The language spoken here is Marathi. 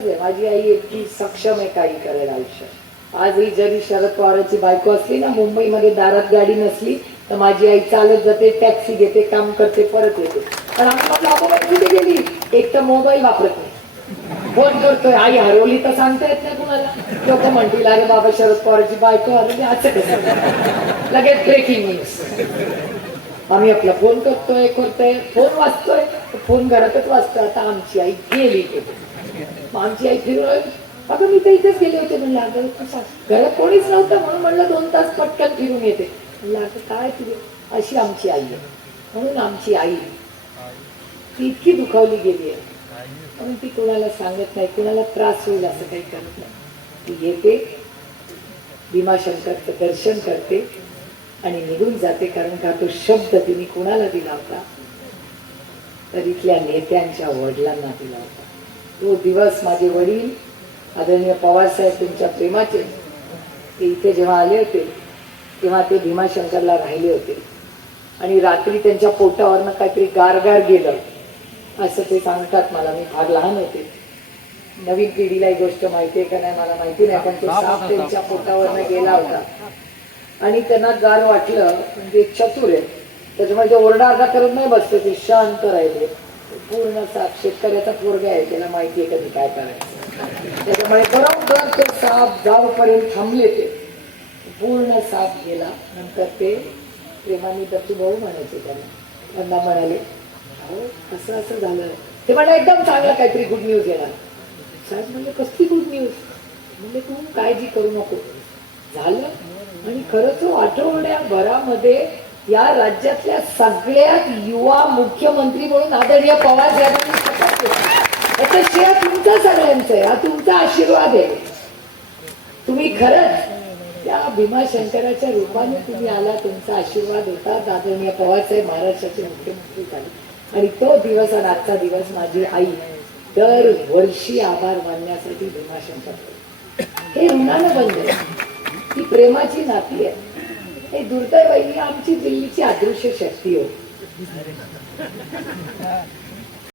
माझी आई इतकी सक्षम आहे काही करेल आयुष्यात. आजही जरी शरद पवारांची बायको असली ना मुंबईमध्ये दारात गाडी नसली तर माझी आई चालत जाते टॅक्सी घेते काम करते परत येते. पण आम्हाला कुठे गेली? एक तर मोबाईल वापरत नाही. फोन करतोय आई हरवली तर सांगता येत नाही कुणाला. लोक म्हणतील अरे बाबा शरद पवारांची बायको हरवली म्हणजे असं लगेच ब्रेकिंग न्यूज आम्ही आपला फोन करतोय करतोय फोन वाचतोय. फोन घरातच वाचतोय. आता आमची आई गेली कुठे? मागची आई फिरून अगं मी तर इथेच गेले होते म्हणलं अगं कसा? घरात कोणीच नव्हतं म्हणून म्हणलं दोन तास पटकन फिरून येते. म्हणलं अगं काय तुझी? अशी आमची आई आहे. म्हणून आमची आई ती इतकी दुखावली गेली आहे. म्हणून ती कुणाला सांगत नाही कुणाला त्रास होईल असं काही करत नाही. ती येते भीमाशंकरचं दर्शन करते आणि निघून जाते कारण का तो शब्द तिने कुणाला दिला होता? तर इथल्या नेत्यांच्या वडिलांना दिला होता. तो दिवस माझे वडील आदरणीय पवारसाहेब तुमच्या प्रेमाचे ते इथे जेव्हा आले होते तेव्हा ते भीमाशंकरला राहिले होते. आणि रात्री त्यांच्या पोटावरनं काहीतरी गारगार गेलं असं ते सांगतात मला. मी फार लहान होते. नवीन पिढीला ही गोष्ट माहिती आहे का नाही मला माहिती नाही पण तो साप त्यांच्या पोटावरनं गेला होता. आणि त्यांना गार वाटलं म्हणजे चतुर आहे. त्याच्यामुळे ते ओरडाआरडा करत नाही बसते ते शांत राहिले. पूर्ण साप शेतकऱ्याचा पोरगा आहे त्याला माहिती आहे कधी काय करायचं. त्याच्यामुळे बरोबर ते साप जाऊपर्यंत थांबले ते पूर्ण साप गेला नंतर ते प्रेमाने दत्तू भाऊ म्हणायचे त्याला. त्यांना म्हणाले अहो असं असं झालं. ते म्हणा एकदम चांगला काहीतरी गुड न्यूज येणार. साहेब म्हणजे कसली गुड न्यूज म्हणजे तू काळजी करू नको. झालं. आणि खरंच आठवड्याभरामध्ये या राज्यातल्या सगळ्यात युवा मुख्यमंत्री म्हणून आदरणीय पवार साहेबांनी शपथ याचं श्रेय तुमचा सगळ्यांचं आहे. हा तुमचा आशीर्वाद आहे. तुम्ही खरंच त्या भीमाशंकराच्या रूपाने तुम्ही आला तुमचा आशीर्वाद होता. आदरणीय पवारसाहेब महाराष्ट्राचे मुख्यमंत्री झाले. आणि तो दिवस आणि आजचा दिवस माझी आई दर वर्षी आभार मानण्यासाठी भीमाशंकर. हे ऋणानं बंद आहे ही प्रेमाची नाती आहे. हे दुर्दैव आमची दिल्लीची अदृश्य शक्ती होती